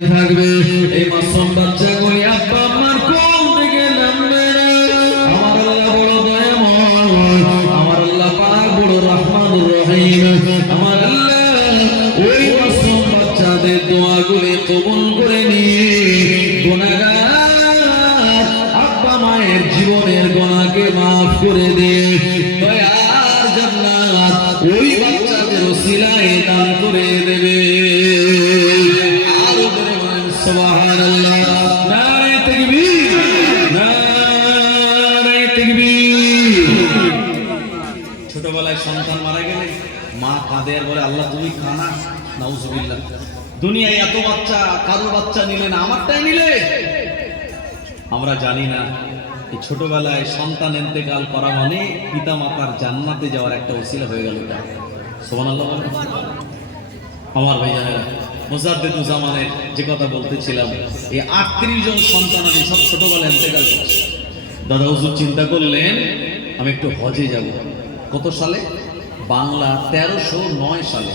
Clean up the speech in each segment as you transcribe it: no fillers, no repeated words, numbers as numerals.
থাকবে এই মাসুম বাচ্চাগুলি আব্বা আম্মার কোল থেকে নামবে না। আমার আল্লাহ বড় দয়াময়, আমার আল্লাহ পাক বড় রহমানুর রহিম। আমার আল্লাহ ওই মাসুম বাচ্চাদের দোয়াগুলি কবুল করে নিয়ে গুনাহগার আব্বা মায়ের জীবনের গুনাহকে মাফ করে দিয়ে দয়ার জান্নাত ওই বাচ্চাদের ওসিলায় দান করে দেবে। সুবহানাল্লাহ, নারে তাকবীর, নারে তাকবীর। ছোটবেলায় সন্তান মারা গেলে মা কাঁদে আর বলে আল্লাহ তুমি খানা। নাউজুবিল্লাহ, দুনিয়ায় এত বাচ্চা, কারো বাচ্চা নিলে না, আমারটাই নিলে। আমরা জানি না এই ছোটবেলায় সন্তান ইন্তেকাল করা মানে পিতা মাতার জান্নাতে যাওয়ার একটা ওসিলা হয়ে গেল। সুবহানাল্লাহ। আমার ভাইজানেরা, মুজাদ্দিদুজ্জামানের যে কথা বলতেছিলাম, এই 38 জন সন্তান সব ছোটবেলায় ইন্তেকাল করেছে। দাদা হুজুর চিন্তা করলেন আমি একটু হজে যাব। কত সালে? বাংলা 1309 সালে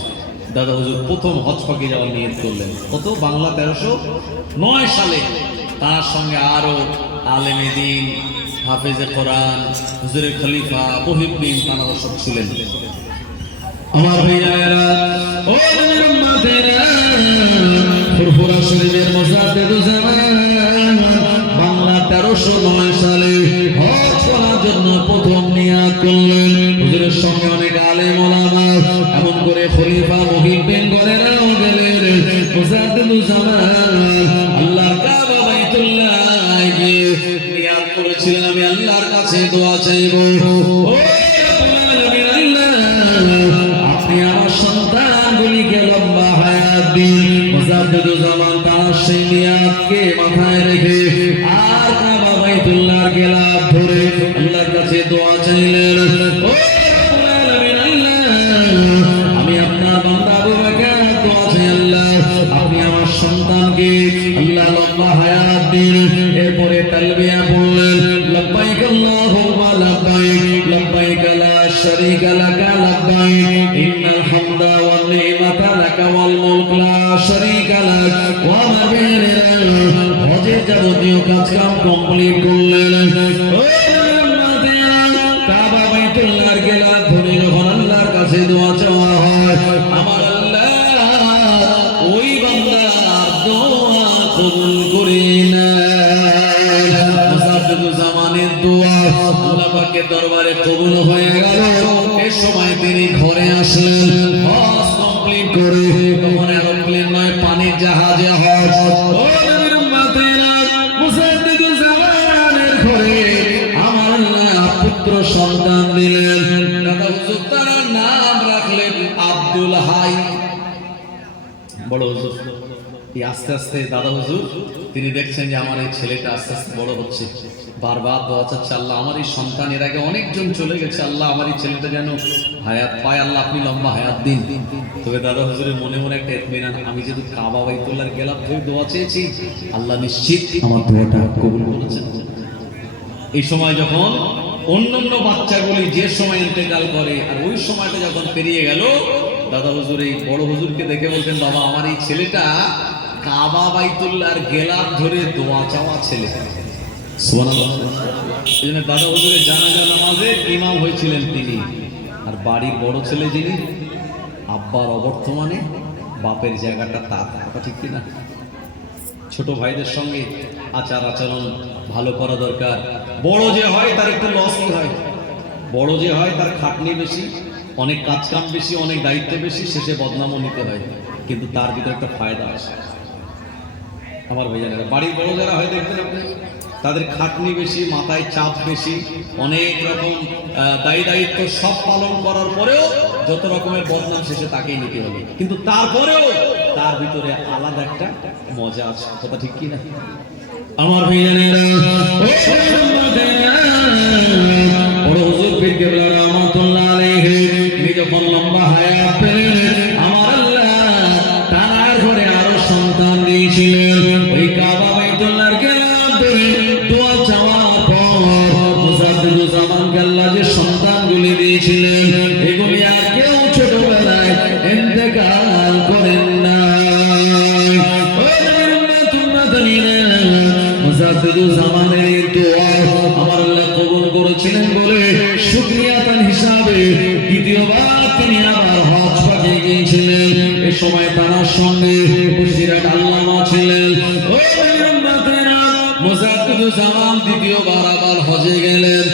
দাদা হুজুর প্রথম হজ পাকে যাওয়ার নিয়ত করলেন। কত? বাংলা 1309 সালে। তার সঙ্গে আরো আলেমে দ্বীন, হাফেজে কোরআন, হুজুরে খলিফা, মুহিউদ্দিন তারা সব ছিলেন। আমার ভাইয়েরা, ও নবীর উম্মতেরা, ফুরফুরা শরীফের মুজাদ্দিদুজ্জামান বাংলা 1309 সালে হজ করার জন্য প্রথম নিয়াত করলেন। হুজুরের সঙ্গে অনেক আলেম ওলামা, এমন করে খলিফা মুহিউদ্দিন গণেরাও গেলেন। মুজাদ্দিদুজ্জামান আল্লাহর কাবা বাইতুল্লাহ গিয়ে নিয়াত করেছিলেন আমি আল্লাহর কাছে দোয়া চাইব, ও আমার সন্তানগুলিকে লম্বা হায়াত দিন। মুজাদ্দিদুজ্জামান তার সেই নিয়াতকে মাথায় রেখে আর কাবা বাইতুল্লাহর গেলাফ ধরে আল্লাহর কাছে দোয়া চাইলেন, ও রব্বুল আলামিন, আল্লাহ আমি আপনার বান্দা আবু বকর দোয়া চাই, আল্লাহ আপনি আমার সন্তানকে আল্লাহ লম্বা হায়াত দিন। এরপরে তালবিয়া পড়লেন, লব্বাইক আল্লাহুম্মা লব্বাইক, লব্বাইক লা শারীকা লাকা লব্বাইক, ইন্নাল হামদা ওয়ান নি'মাতা লাকা ওয়াল মুলক লা শারীকা লাক। ওয়া আমার ভাইয়েরা, হজের যাবতীয় কাজকাম কমপ্লিট করলেন। কাবা বাইতুল্লাহর গেলাফ ধরে যখন আল্লাহর কাছে দোয়া চাওয়া হয়, আমার আল্লাহ ওই বান্দার দোয়া কবুল করে নেন। মুজাদ্দিদুজ্জামানের দোয়া আল্লাহ পাকের দরবারে কবুল হয়ে গেল। এই সময় তিনি ঘরে আসলেন হজ কমপ্লিট করে। তখন এরোপ্লেন নয়, পানির জাহাজে হজ। ও নবীর উম্মতেরা, মুজাদ্দিদুজ্জামানের ঘরে আমার আল্লাহ পুত্র সন্তান দিলেন। দাদা হুজুর তার নাম রাখলেন আব্দুল হাই। বড় হুজুর আস্তে আস্তে দাদা হুজুর তিনি দেখছেন যে আমার এই ছেলেটা আস্তে আস্তে বড় হচ্ছে। বারবার দোয়া চাচ্ছে, আল্লাহ আমার এই সন্তান, এর আগে অনেকজন চলে গেছে, আল্লাহ আমার এই ছেলেটা যেন হায়াত পায়, আল্লাহ আপনি লম্বা হায়াত দিন। তবে দাদা হুজুরের মনে মনে একটা ইতমিনান, আমি যেহেতু কাবা বাইতুল্লাহর গেলাফ ধরে দোয়া চেয়েছি, আল্লাহ নিশ্চিত আমার দোয়াটা কবুল করেছেন। এই সময় যখন অন্যান্য বাচ্চাগুলি যে সময় ইন্তেকাল করে আর ওই সময়টা যখন পেরিয়ে গেল, দাদা হুজুর এই বড় হুজুরকে দেখে বলতেন, বাবা আমার এই ছেলেটা কাবা বাইতুল্লাহর গেলাফ ধরে দোয়া চাওয়া ছেলে। সুবহানাল্লাহ। এজন্য দাদা হুজুরের জানাজা নামাজের ইমাম হয়েছিলেন তিনি। আর বাড়ির বড় ছেলে যিনি, আব্বার অবর্তমানে বাপের জায়গাটা তার। কথা ঠিক কিনা? ছোট ভাইদের সঙ্গে আচার আচরণ ভালো করা দরকার। বড় যে হয় তার একটু লসই হয়, বড় যে হয় তার খাটনি বেশি, অনেক কাজ কাম বেশি, অনেক দায়িত্ব বেশি, শেষে বদনামও নিতে হয়, কিন্তু তার ভিতরে একটা ফায়দা আছে। আমার ভাইজানেরা, বাড়ির বড় যারা হয় দেখবেন আপনি, তাদের খাটনি বেশি, মাথায় চাপ বেশি, অনেক রকম দায়িত্ব সব পালন করার পরেও যত রকমের বদনাম শেষে তাকেই নিতে হবে, কিন্তু তারপরেও তার ভিতরে আলাদা একটা মজা আছে। কথা ঠিক কিনা? আমার ভাইজানেরা, বড় হুজুর পীর কেবলা রাহমাতুল্লাহ আলাইহি যখন লম্বা হায়াত পেলেন, আমার আল্লাহ তার ঘরে আরো সন্তান দিয়েছিলেন। ওই কাবা বাইতুল্লাহর গেলাফ ধরে দোয়া চাওয়ার পর মুজাদ্দিদুজ্জামানকে আল্লাহ যে সন্তানগুলি দিয়েছিলেন, এগুলি আর কেউ ছোটবেলায় ইন্তেকাল করেন না। মুজাদ্দিদুজ্জামানের দোয়া আমার আল্লাহ কবুল করেছিলেন বলে শুকরিয়াতান হিসাবে দ্বিতীয়বার তিনি আবার হজ পাকে গিয়েছিলেন। এই সময় তার সঙ্গে বসিরহাট আল্লামা ছিলেন। ও উম্মতেরা, মুজাদ্দিদুজ্জামান দ্বিতীয়বার আবার হজে গেলেন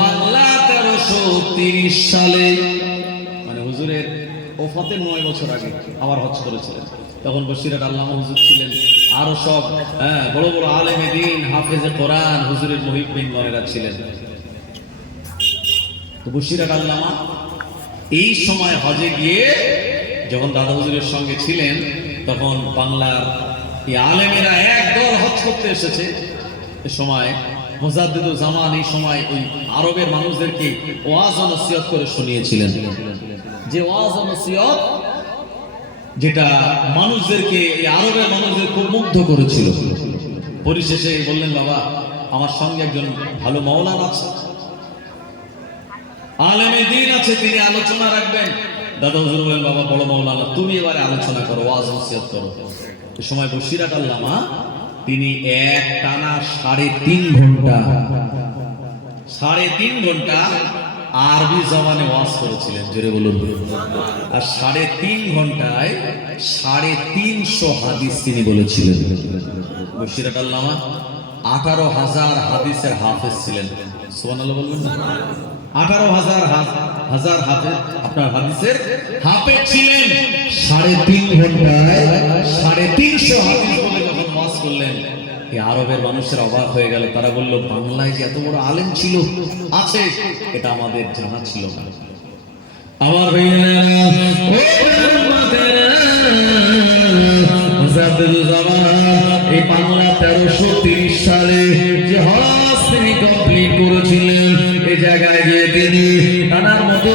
বাংলা 1330 সালে, মানে হুজুরের ওফাতের 9 বছর আগে আবার হজ করেছিলেন। তখন বসিরহাট আল্লামা হুজুর ছিলেন, আরো সব বড় বড় আলেমে দ্বীন, হাফেজে কোরআন, হুজুরের মুহিব্বিন গণেরা ছিলেন। তো বসিরহাট আল্লামা এই সময় হজে গিয়ে যখন দাদা হুজুরের সঙ্গে ছিলেন, তখন বাংলার এই আলেমেরা একদল হজ করতে এসেছে। এ সময় মুজাদ্দিদুজ্জামান এই সময় ওই আরবের মানুষদেরকে ওয়াজ ও নসিহত করে শুনিয়েছিলেন, যে ওয়াজ ও নসিহত যেটা মানুষদেরকে, এই আরবের মানুষদের খুব মুগ্ধ করেছিল। পরিশেষে বললেন, বাবা আমার সঙ্গে একজন ভালো মাওলানা আছে, আলেমে দ্বীন আছে, তিনি আলোচনা রাখবেন। দাদা হুজুর বলেন, বাবা বড় মাওলানা তুমি এবারে আলোচনা করো, ওয়াজ নসিহত করো। এই সময় বসিরহাট আল্লামা তিনি এক টানা 3.5 ঘন্টা 3.5 ঘন্টা আরবি জবানে ওয়াজ করেছিলেন, জোরে বলুন। আর 3.5 ঘন্টায় 350 হাদিস তিনি বলেছিলেন। বসিরহাট আল্লামা 18,000 হাদিসের হাফেজ ছিলেন। সুবহানাল্লাহ বলবেন না? 18,000 হাজার হাফেজ, আপনার হাদিসের হাফেজ ছিলেন। 3.5 ঘন্টায় 350 হাদিস বলে যখন ওয়াজ করলেন, এই আরবের মানুষের অবাক হয়ে গেল। তারা বলল, বাংলায় যে এত বড় আলেম ছিল আছে, এটা আমাদের জানা ছিল না। আমার ভাইয়েরা, এই বাংলা 1330 সালে যে হজ তিনি কমপ্লিট করেছিলেন, এই জায়গায় গিয়ে তিনি তার মতো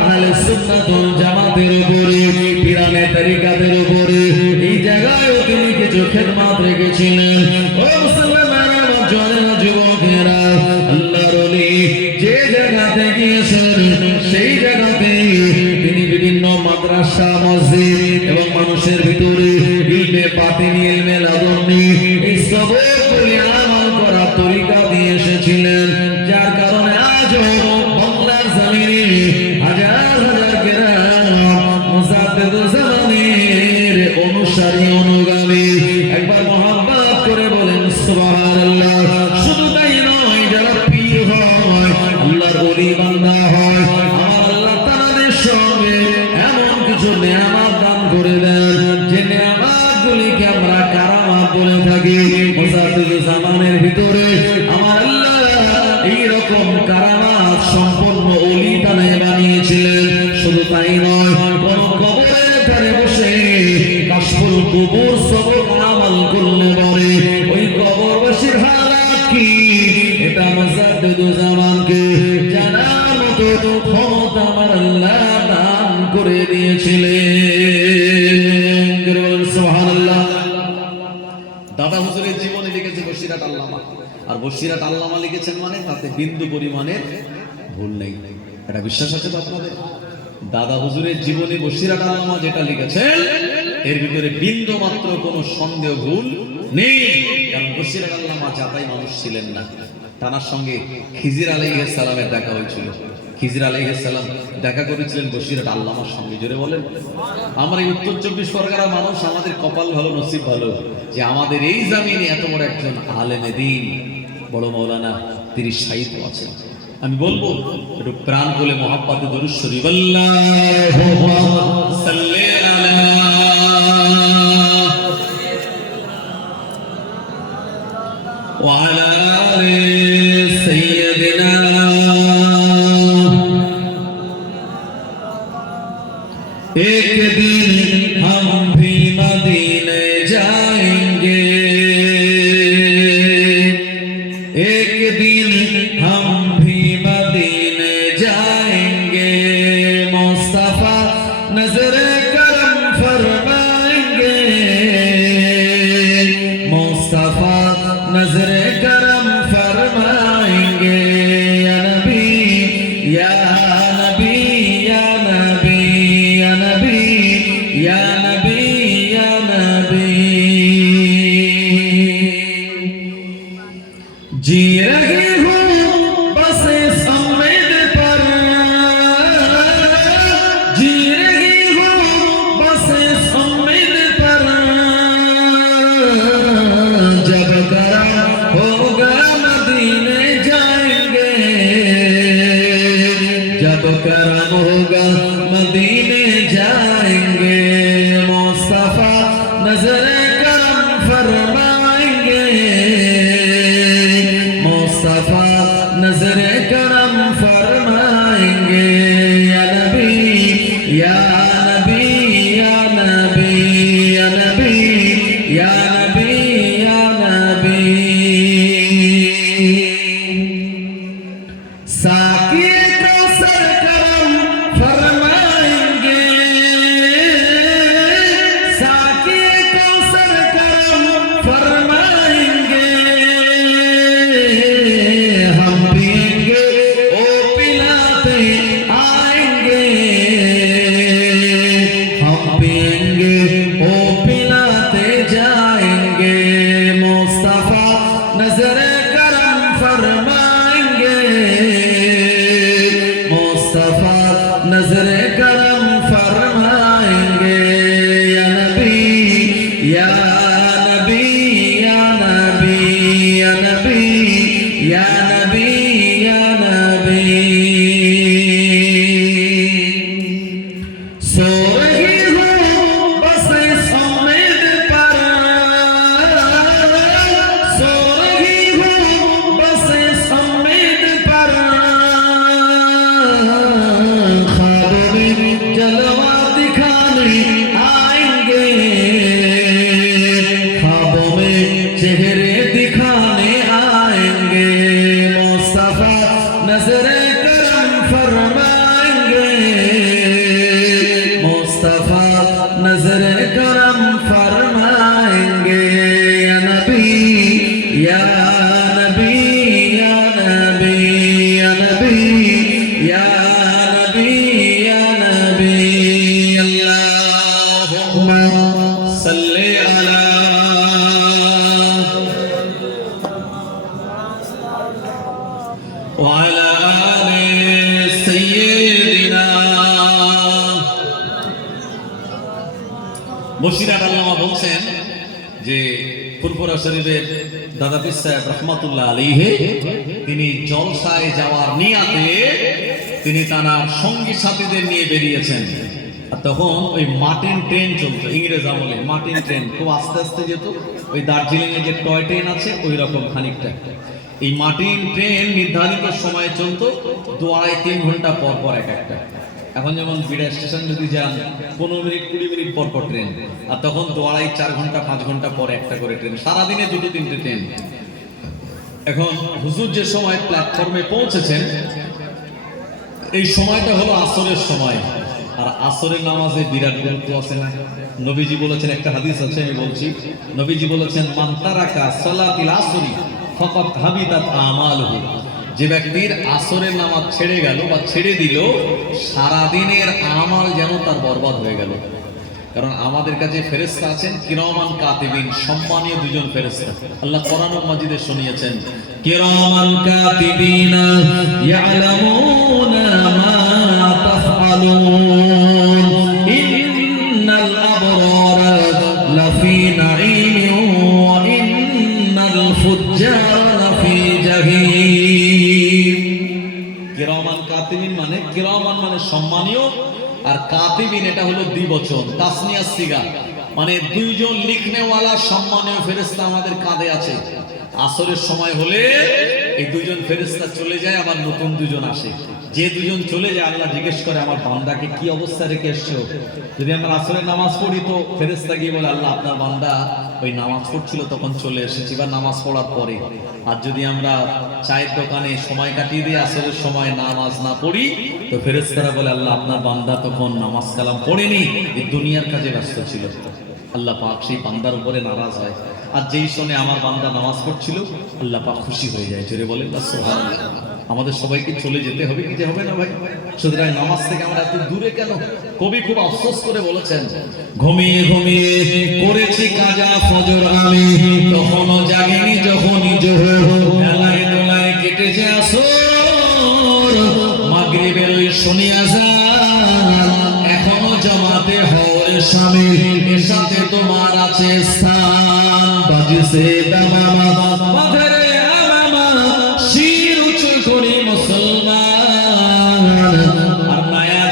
আহলে সুন্নাত ওয়াল জামাতের উপরে, পিরানে তরিকাতের উপরে এই জায়গায় তিনি কিছু খেদমত রেখেছিলেন। ও মুসলমানেরা, জওয়ানেরা, যুবকেরা, আল্লাহর ওলি যে জায়গাতে গিয়েছেন সেই জায়গাতে তিনি বিভিন্ন মাদ্রাসা, মসজিদ এবং মানুষের ভিতরে ইলমে বাতিনি, ইলমে লাদুন্নি এই সবগুলি আমল করার তরিকা দিয়ে এসেছিলেন। যার কারণে আজও বাংলার জমিনে হাজার হাজার কেরাম মুজাদ্দিদুজ্জামানের অনুসারী, অনুগামী। একবার মুহাব্বত করে বলেন সুবহানাল্লাহ। শুধু তাই নয়, যারা পীর হয়, আল্লাহর ওলি বান্দা হয়, আমার আল্লাহ তাদের সঙ্গে এমন কিছু নেয়ামত দান করে দেন, যে নেয়ামতগুলিকে আমরা কারামাত বলে থাকি। মুজাদ্দিদুজ্জামানের ভিতরে আমার আল্লাহ এইরকম কারামাত সম্পন্ন ওলি বানায় বানিয়েছিলেন। শুধু তাই নয়, কোন কবরের ধারে বসে কাশফুল কুবুর সবক আমল করলে পরে ওই কবরবাসীর হালাত কি, এটা মুজাদ্দিদুজ্জামানকে জানার মতো ক্ষমতা আমার আল্লাহ দান করে দিয়েছিলেন। সুবহানাল্লাহ। দাদা হুজুরের জীবনে লিখেছে বসিরহাট আল্লামা, আর বসিরহাট আল্লামা লিখেছেন মানে তাতে বিন্দু পরিমাণের ভুল নেই। এটা বিশ্বাস আছে তো আপনাদের? দাদা হুজুরের জীবনে বসিরহাট আল্লামা যেটা লিখেছেন এর ভিতরে বিন্দু মাত্র কোনো সন্দেহ ভুল নেই। কারণ বসিরহাট আল্লামা যাতাই মানুষ ছিলেন না। তার সঙ্গে খিজির আলাইহিস সালামের দেখা হয়েছিল। খিজির আলাইহিস সালাম দেখা করেছিলেন বসিরহাট আল্লামার সঙ্গে, জোরে বলেন। আমরা এই উত্তর 24 পরগনার মানুষ, আমাদের কপাল ভালো, নসিব ভালো যে আমাদের এই জমিনে এত বড় একজন আলেমে দ্বীন, বড় মাওলানা, তিনি শাহিদ আছেন। আমি বলবো একটু প্রাণ খুলে মুহাব্বতে দরুদ শরীফ, আল্লাহুম্মা সাল্লি আলা ওয়া আলা আলি সাইয়্যিদিনা। एक दिन हम भी मदीने जाएंगे, एक दिन हम भी मदीने जाएंगे, मुस्तफा नजर करम फरमाएंगे, मुस्तफा नजर करम फरमा जन्म होगा मदीने जाएंगे मुस्तफा नजर करम फरमाएंगे मुस्तफा नजर करम फरमाएंगे या नबी या नबी या नबी या नबी या नबी या नबी साकिए कौसर करम फरमाएंगे साकिए कौसर करम फरमाएंगे हम पिएंगे ओ पिलाते आएंगे हम पिएंगे ओ पिलाते जाएंगे मुस्तफा नजर करम फरमाएंगे मुस्तफा नजर करम फरमाएंगे या नबी या नबी या नबी या नबी या नबी या नबी सो रही हूँ बस इस उम्मीद पर सो रही हूँ बस इस उम्मीद पर ख्वाबों में जलवा दिखाने आएंगे ख्वाबों में चेहरे दिखाने आएंगे मुस्तफा नजर करम फरमाएंगे मुस्तफा नजर करम फरमाएंगे या नबी या नबी या नबी या नबी या नबी या नबी अल्लाहुम्मा सल्ली अला وعلى آل سيدنا মুর্শিদাত আল্লামা বলছেন যে ফুরফুরা শরীফের দাদা পীর সাহেব রহমাতুল্লাহ আলাইহি তিনি জলসায় যাওয়ার নিয়াতে তিনি তার সঙ্গী সাথীদের নিয়ে বেরিয়েছেন আর তখন ওই মার্টিন ট্রেন চলতো ইংরেজ আমলে মার্টিন ট্রেন খুব আস্তে আস্তে যেত ওই দার্জিলিং এ যে টয় ট্রেন আছে ওই রকম খানিকটা এই মার্টিন ট্রেন নির্ধারিত সময়ে চলতো 2-3 ঘন্টা পর পর এক একটা এখন যেমন বিড়া স্টেশন যদি যান 15 মিনিট 20 মিনিট পর পর ট্রেন আর তখন 2-4 ঘন্টা 5 ঘন্টা পর একটা করে ট্রেন সারাদিনে 2-3টে ট্রেন এখন হুজুর যে সময় প্ল্যাটফর্মে পৌঁছেছেন এই সময়টা হলো আসরের সময় আর আসরের নামাজে বিরাট গুরুত্ব আছে না নবীজি বলেছেন একটা হাদিস আছে আমি বলছি নবীজি বলেছেন মান তারাকা সালাতিল আসরি ফাকাত হাবিতাত আমালুহু যে ব্যক্তির আসরের নামাজ ছেড়ে গেল বা ছেড়ে দিল সারা দিনের আমাল যেন তার বরবাদ হয়ে গেল কারণ আমাদের কাছে ফেরেশতা আছেন কিরামান কাতিবিন সম্মানীয় দুজন ফেরেশতা আল্লাহ কোরআনুল মাজিদে শুনিয়েছেন কিরামান কাতিবিনা ইয়ালামুনা মা তাফআলুন ইন্নাল আবরারা লাফি নাঈমিন ওয়া ইন্নাল ফুজ্জারা লাফি জাহিম কিরামান কাতিবিন মানে কিরামান মানে সম্মানীয় আর কাতিবিন এটা হলো দ্বিবচন তাসনিয়া সিগা মানে দুইজন লিখনেওয়ালা সম্মানীয় ফেরেশতা আমাদের কাঁধে আছে আসরের সময় হলে এই দুইজন ফেরেশতা চলে যায় আবার নতুন দুইজন আসে যে দুইজন চলে যায় আল্লাহ জিজ্ঞেস করে আমার বান্দাকে কি অবস্থা রেখে এসছো যদি আমরা আসরের নামাজ পড়ি তো ফেরেশতা গিয়ে বলে আল্লাহ আপনার বান্দা ওই নামাজ পড়ছিল তখন চলে এসেছি বা নামাজ পড়ার পরে আর যদি আমরা চায়ের দোকানে সময় কাটিয়ে দিয়ে আসরের সময় নামাজ না পড়ি তো ফেরেশতারা বলে আল্লাহ আপনার বান্দা তখন নামাজ কালাম পড়েনি এই দুনিয়ার কাজে ব্যস্ত ছিল আল্লাহ পাক সেই বান্দার উপরে নারাজ হয় আর যেই শুনে আমার বান্দা নামাজ পড়ছিল আল্লাহ পাক খুশি হয়ে যায় জোরে বলেন সুবহানাল্লাহ আমাদের সবাইকে চলে যেতে হবে কি যে হবে না ভাই সুতরাং নামাজ থেকে আমরা এত দূরে কেন কবি খুব আফসোস করে বলেছেন ঘুমিয়ে ঘুমিয়ে করেছি কাজা ফজর আমি তখনও জাগিনি যখনই জোহর মেলায় দোলায় কেটেছে আসর মাগরিবের ওই শুনি আযান এখনো জামাতে হওয়ার শামিল এর সাথে তোমার আছে স্থান বাজছে দামামা মাথারে আমামা শির উঁচু করি মুসলমান আর মায়া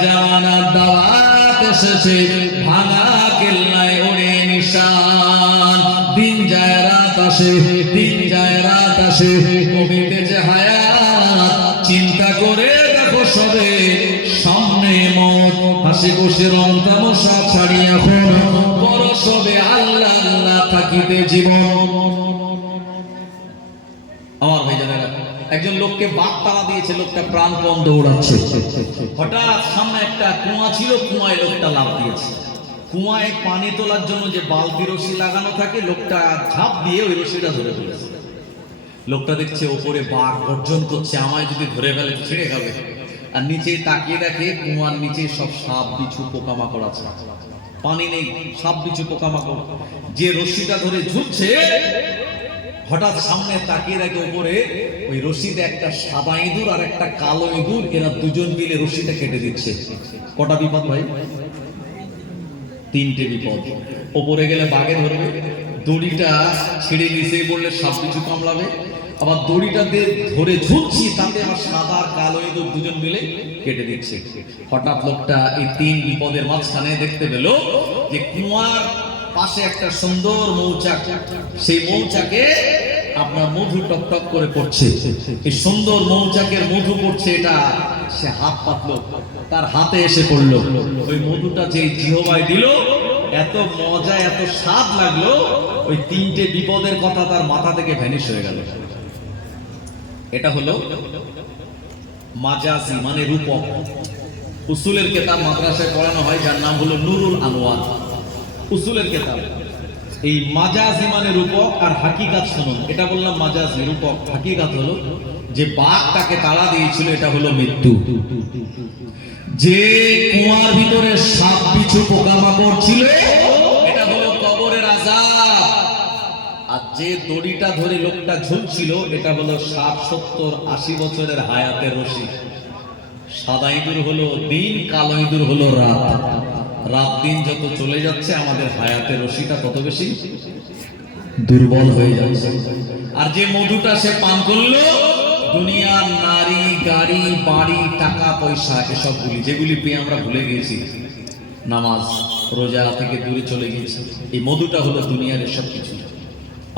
আসে, ভাঙা কেল্লায় ওড়ে নিশান। দিন যায় রাত আসে, দিন যায় রাত আসে, কমিতেছে হায়াত। চিন্তা করে দেখো সবে সামনে মত, হাসি খুশি রং তামাশা ছাড়ি এখন বড় সবে আল্লাহ আল্লাহ থাকিতে জীবন। আমার ভাইজানেরা, একজন লোককে বাঘ তাড়া দিয়েছে, লোকটা প্রাণপণ দৌড়াচ্ছে। হঠাৎ সামনে একটা কুয়া ছিল, কুয়ায় লোকটা লাফ দিয়েছে। কুয়ায় পানি তোলার জন্য যে বালতি রশি লাগানো থাকে, লোকটা ঝাঁপ দিয়ে ওই রশিটা ধরে ফেলেছে। লোকটা দেখছে ওপরে বাঘ গর্জন করছে, আমায় যদি ধরে ফেলে ছিঁড়ে খাবে। আর নিচে তাকিয়ে দেখে কুয়ার নিচে সব সাপ বিছু পোকামাকড় আছে, পানি নেই, সাপ বিছু পোকামাকড়। যে রশিটা ধরে ঝুলছে, হঠাৎ সামনে তাকিয়ে দেখে উপরে ওই রশিতে একটা সাদা ইঁদুর আর একটা কালো ইঁদুর, এরা দুজন মিলে রশিটা কেটে দিচ্ছে। কটা বিপদ ভাই? তিনটে বিপদ। ওপরে গেলে বাঘে ধরবে, দড়িটা ছিঁড়ে নিচে পড়লে সাপ কিছু কামড়াবে, আবার দড়িটা দিয়ে ধরে ঝুলছি, তাতে আমার সাদা আর কালো ইঁদুর দুজন মিলে কেটে দিচ্ছে। হঠাৎ লোকটা এই তিন বিপদের মাঝখানে দেখতে পেল যে কুয়ার পাশে একটা সুন্দর মৌচাক, সেই মৌচাকে আপনার মধু টক টক করে পড়ছে। এই সুন্দর মৌচাকের মধু পড়ছে, এটা সে হাত পাতলো, তার হাতে এসে পড়লো। ওই মধুটা যে জিহ্বায় দিল, এত মজা এত স্বাদ লাগলো, ওই তিনটে বিপদের কথা তার মাথা থেকে ভ্যানিশ হয়ে গেল। এটা হলো মাজাজি, মানে রূপক। উসুলের কিতাব মাদ্রাসায় পড়ানো হয়, যার নাম হলো নুরুল আনোয়ার, উসুলের কিতাব। এই মাজাজি মানে রূপক, আর হাকিকাত শুনুন। এটা বললাম মাজাজি, রূপক। হাকিকাত হলো যে বাঘ তাকে তাড়া দিয়েছিল, এটা হলো মৃত্যু। যে কুয়ার ভিতরে সাপ বিছু পোকামাকড় ছিল, এটা হলো কবরের আযাব। আর যে দড়িটা ধরে লোকটা ঝুলছিল, এটা হলো 60-70-80 বছরের হায়াতের রশি। সাদা ইঁদুর হলো দিন, কালো ইঁদুর হলো রাত। রাত দিন যত চলে যাচ্ছে, আমাদের হায়াতের রশিটা তত বেশি দুর্বল হয়ে যাচ্ছে। আর যে মধুটা সে পান করলো, দুনিয়ার নারী, গাড়ি, বাড়ি, টাকা পয়সা, এসবগুলি যেগুলি পেয়ে আমরা ভুলে গিয়েছি, নামাজ রোজা থেকে দূরে চলে গিয়েছি, এই মধুটা হলো দুনিয়ার এসব কিছু।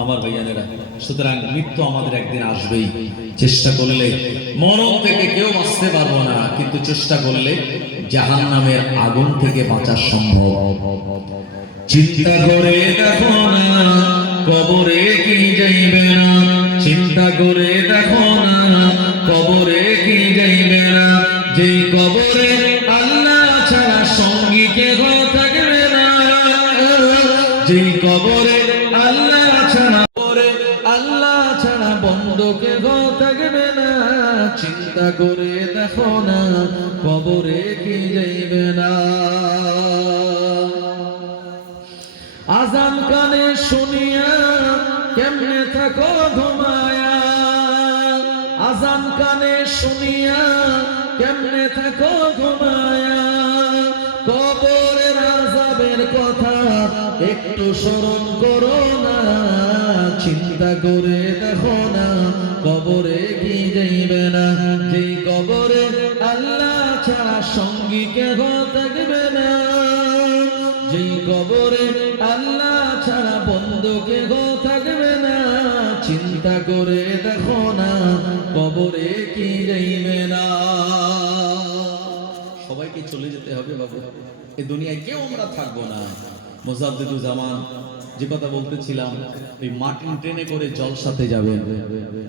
আমার ভাইয়ানেরা, সুতরাং মৃত্যু আমাদের একদিন আসবেই। চেষ্টা করলে মরণ থেকে কেউ বাঁচতে পারবো না, কিন্তু চেষ্টা করলে জাহান্নামের আগুন থেকে বাঁচা সম্ভব। চিন্তা করে দেখো না কবরে কি যাইবে না, চিন্তা করে দেখো না কবরে কি যাইবে না। যেই কবরে আল্লাহ ছাড়া সঙ্গী কেহ থাকবে না, যেই কবরে আল্লাহ ছাড়া, আল্লাহ ছাড়া বন্ধ কেহ থাকবে না। চিন্তা করে দেখো না কবরে কি যাইবে না। আজান কানে শুনিয়া কেমনে থাকো ঘুমায়া, আজান কানে শুনিয়া কেমনে থাকো ঘুমায়া। কবরের আযাবের কথা একটু স্মরণ করো না, চিন্তা করে দেখো না কবরে কি যাইবে না। যেই কবরে আল্লাহ ছাড়া সঙ্গী কেহ থাকবে না, যেই কবরে আল্লাহ ছাড়া বন্ধু কেহ থাকবে না। চিন্তা করে দেখো না কবরে কি যাইবে না। সবাইকে চলে যেতে হবে বাবু, এই দুনিয়ায় কেউ আমরা থাকবো না। মুজাদ্দিদুজ্জামান যে কথা বলতেছিলাম, এই মার্টিন ট্রেনে করে জলসাতে যাবেন,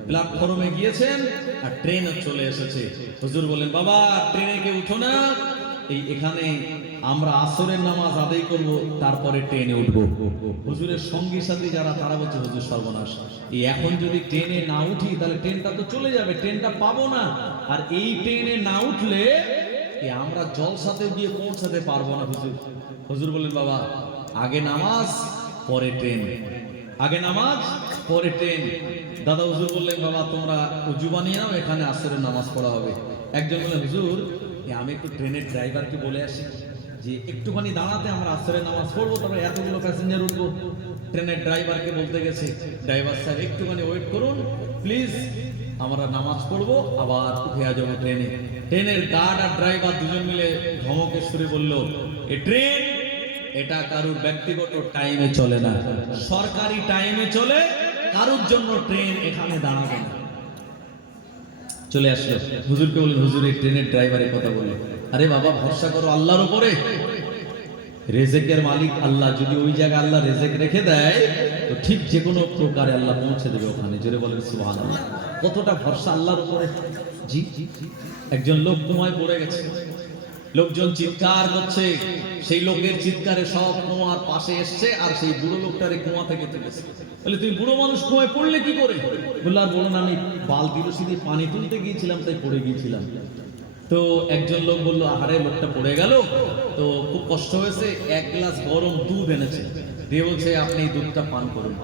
প্ল্যাটফর্মে গিয়েছেন আর ট্রেন চলে এসেছে। হুজুর বলেন, বাবা ট্রেনে কে উঠো না, এই এখানে আমরা আসরের নামাজ আদায় করব, তারপরে ট্রেনে উঠবো। হুজুরের সঙ্গী সাথী যারা, তারা বলছে হুজুর সর্বনাশ, এই এখন যদি ট্রেনে না উঠি তাহলে ট্রেনটা তো চলে যাবে, ট্রেনটা পাবো না। আর এই ট্রেনে না উঠলে আমরা জলসাতে গিয়ে পৌঁছাতে পারবো না। হুজুর হুজুর বললেন, বাবা আগে নামাজ পরে ট্রেন, আগে নামাজ পরে ট্রেন। দাদা হুজুর বললেন, বাবা তোমরা উজু বানিয়ে নাও, এখানে আসরের নামাজ পড়া হবে। একজন বললেন, হুজুর আমি একটু ট্রেনের ড্রাইভারকে বলে আসি যে একটুখানি দাঁড়াতে, আমরা আসরের নামাজ পড়বো, তারপরে এতগুলো প্যাসেঞ্জার উঠবো। ট্রেনের ড্রাইভারকে বলতে গেছে, ড্রাইভার সাহেব একটুখানি ওয়েট করুন প্লিজ, আমরা নামাজ পড়বো, আবার উঠে যাবো ট্রেনে। ট্রেনের গার্ড আর ড্রাইভার দুজন মিলে ধমকে সুরে বলল, এ ট্রেন এটা কারুর ব্যক্তিগত টাইমে চলে না, সরকারি টাইমে চলে। কারুর জন্য ট্রেন এখানে দাঁড়াবে না। চলে আসলো, হুজুরকে বললেন, হুজুর এই ট্রেনের ড্রাইভারের কথা বললো। আরে বাবা, ভরসা করো আল্লাহর উপরে, রেজেকের মালিক আল্লাহ। যদি ওই জায়গায় আল্লাহ রেজেক রেখে দেয় তো ঠিক যে কোনো প্রকারে আল্লাহ পৌঁছে দেবে ওখানে। জোরে বলেন সুবহানাল্লাহ। কতটা ভরসা আল্লাহর উপরে। জি, একজন লোক কুয়ায় পড়ে গেছে, লোকজন চিৎকার করছে, সেই লোকের চিৎকারে সব কুয়ার পাশে এসছে, আর সেই বুড়ো লোকটারে কুয়া থেকে তুলেছে। বলে, তুমি বুড়ো মানুষ কুয়ায় পড়লে কি করে? বললো, আর বলুন, আমি বালতি রশি দিয়ে পানি তুলতে গিয়েছিলাম, তাই পড়ে গিয়েছিলাম। তো একজন লোক বললো, আহারে লোকটা পড়ে গেল তো খুব কষ্ট হয়েছে, এক গ্লাস গরম দুধ এনেছে, দিয়ে বলছে আপনি দুধটা পান করুন।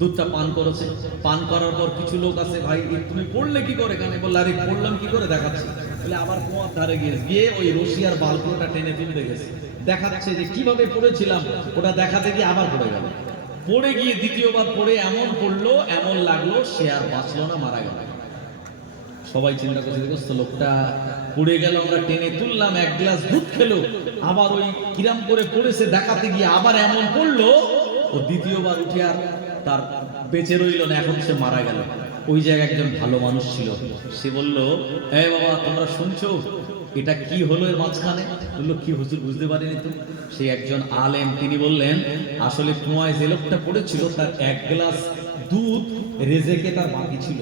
দুধটা পান করেছে, পান করার পর কিছু লোক আছে, ভাই তুমি পড়লে কি করে এখানে? বললো, আরে পড়লাম কি করে দেখাচ্ছে। বলে, আবার কুয়ার ধারে গিয়ে ওই রশি আর বালতিটা টেনে তুলতে গেছে, দেখাচ্ছে যে কিভাবে পড়েছিলাম, ওটা দেখাতে গিয়ে আবার পড়ে গেল। পড়ে গিয়ে দ্বিতীয়বার পড়ে এমন পড়লো, এমন লাগলো সে আর বাঁচলো না, মারা গেল। সবাই চিন্তা করছে, দেখো লোকটা পড়ে গেল, আমরা টেনে তুললাম, এক গ্লাস দুধ খেলো, আবার ওই কিরাম করে পড়েছে দেখাতে গিয়ে আবার এমন পড়লো, ও দ্বিতীয়বার উঠে আর তার বেঁচে রইল না, এখন সে মারা গেল। ওই জায়গায় একজন ভালো মানুষ ছিল, সে বলল, এই বাবা তোমরা শুনছো এটা কি হলো এর মাঝখানে? বললো, কি হুজুর বুঝতে পারিনি তো। সেই একজন আলেম, তিনি বললেন, আসলে কুয়ায় যে লোকটা পড়েছিল তার এক গ্লাস দুধ রেজেকে তার বাকি ছিল,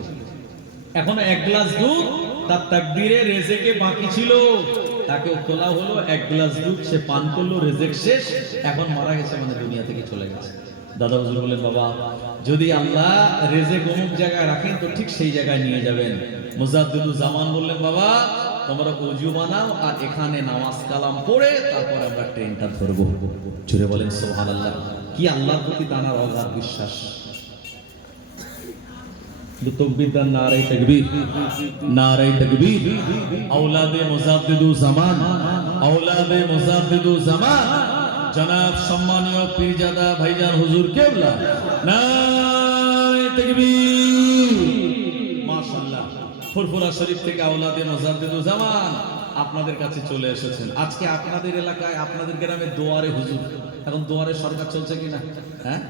এখন এক গ্লাস দুধ তার তাকদীরে রেজেকে বাকি ছিল, তাকে তোলা হলো, এক গ্লাস দুধ সে পান করলো, রেজেক শেষ, এখন মারা গেছে, মানে দুনিয়া থেকে চলে গেছে। দাদা হুজুর বললেন, বাবা যদি আল্লাহ রেজেক অমুক জায়গায় রাখেন তো ঠিক সেই জায়গায় নিয়ে যাবেন। মুজাদ্দিদুল জামান বললেন, বাবা তোমরা ওযু বানাও আর এখানে নামাজ কালাম পড়ে তারপর আমরা ট্রেনটা ধরবো। জোরে বলেন সুবহানাল্লাহ। কি আল্লাহর প্রতি তার অগাধ বিশ্বাস। তাকবীর, নারে তাকবীর, নারে তাকবীর। আওলাদে মুজাদ্দিদুল জামান, আওলাদে মুজাদ্দিদুল জামান জনাব সম্মানীয় পীরজাদা ভাইজান হুজুর কেবলা, নারে তাকবীর। মাশাআল্লাহ, ফুরফুরা শরীফ থেকে আওলাদে মুজাদ্দিদুল জামান আপনাদের কাছে চলে এসেছেন। আজকে আপনাদের এলাকায়, আপনাদের গ্রামে দোয়ারে হুজুর, এখন দোয়ারে সরকার চলছে কিনা? হ্যাঁ,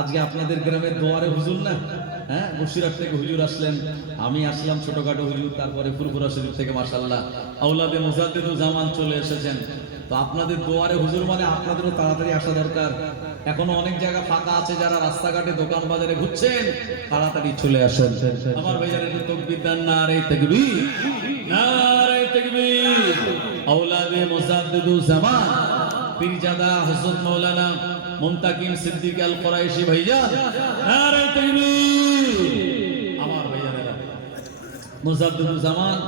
আজকে আপনাদের গ্রামে দোয়ারে হুজুর না? হ্যাঁ, বসিরহাট থেকে হুজুর আসলেন, আমি আসলাম ছোটখাটো হুজুর, তারপরে ফুরফুরা শরীফ থেকে মাশাআল্লাহ আওলাদে মুজাদ্দিদুল জামান চলে এসেছেন। তো আপনাদের দোয়ারে হুজুর মানে আপনাদেরও তাড়াতাড়ি আসা দরকার। এখনো অনেক জায়গা ফাঁকা আছে, যারা রাস্তাঘাটে দোকান বাজারে ঘুরছেন তাড়াতাড়ি চলে আসেন। আমার ভাইজান একটু তাকবীর দেন, নারে তাকবীর, নারে তাকবীর। আওলাদে মুজাদ্দিদুল জামান পীরজাদা হযরত মাওলানা মুনতাকিম সিদ্দিক আল কুরাইশি ভাইজান, নারে তাকবীর। আমার ভাইজানেরা, মুজাদ্দিদুল জামান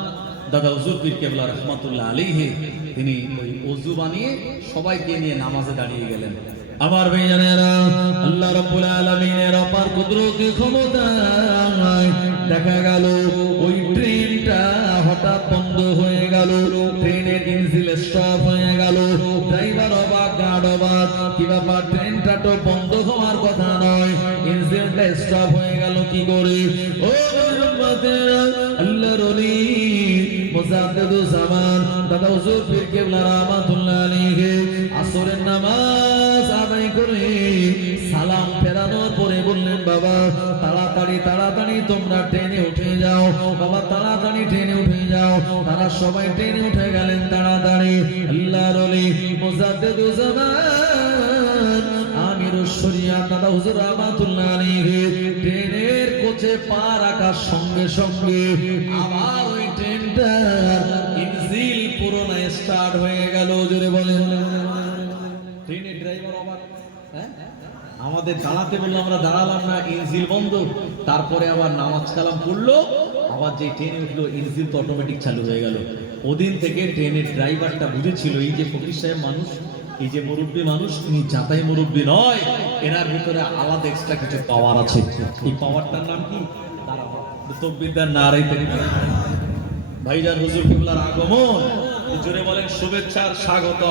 দাদা হুজুর পীর কেবলা রাহমাতুল্লাহ আলাইহি, তিনি ওই ওযু বানিয়ে সবাইকে নিয়ে নামাজে দাঁড়িয়ে গেলেন। আমার ভাইজানেরা, আল্লাহ রাব্বুল আলামিনের অপার কুদরতি ক্ষমতায় দেখা গেল ওই ট্রেনটা হঠাৎ বন্ধ হয়ে গেল, ট্রেনের ইঞ্জিন স্টপ হয়ে গেল। ড্রাইভার অবাক, গার্ড অবাক, কি ব্যাপার, ট্রেনটা তো বন্ধ হওয়ার কথা নয়, ইঞ্জিনটা স্টপ হয়ে গেল কি করে? ও আল্লাহর ওলি মুজাদ্দিদুল জামান দাদা হুজুর পীর কেবলা রাহমাতুল্লাহ আলাইহি আসরের নামাজ আদায় করে সালাম ফেরানোর পরে বললেন, বাবা তাড়াতাড়ি তাড়াতাড়ি তোমরা ট্রেনে উঠে যাও, বাবা তাড়াতাড়ি ট্রেনে উঠে যাও। তারা সবাই ট্রেনে উঠে গেলেন তাড়াতাড়ি। আল্লাহর ওলি মুজাদ্দিদুল জামান আমিরুশ শরিয়াত দাদা হুজুর রাহমাতুল্লাহ আলাইহি ট্রেনের কোচে পা রাখার সঙ্গে সঙ্গে আবার ওই ট্রেনটা ইঞ্জিন পুরোনো স্টার্ট হয়ে গেল। জোরে বলেন। ট্রেনের ড্রাইভার অবাক, হ্যাঁ আমাদের দাঁড়াতে বললো, আমরা দাঁড়ালাম না, ইঞ্জিন বন্ধ। তারপরে আবার নামাজ কালাম পড়লো, আবার যে ট্রেনে উঠলো ইঞ্জিন তো অটোমেটিক চালু হয়ে গেল। ওদিন থেকে ট্রেনের ড্রাইভারটা বুঝেছিল এই যে ফকির সাহেব মানুষ, এই যে মুরব্বী মানুষ, তিনি যাতাই মুরব্বী নয়, এনার ভিতরে আলাদা এক্সট্রা কিছু পাওয়ার আছে। এই পাওয়ারটার নাম কি? তাকবীর, নারে তাকবীর। ভাইজান হুজুর কিবলার আগমন, জোরে বলেন শুভেচ্ছার স্বাগত,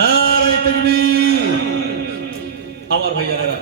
নারে তাকবীর। আমার ভাইজানেরা,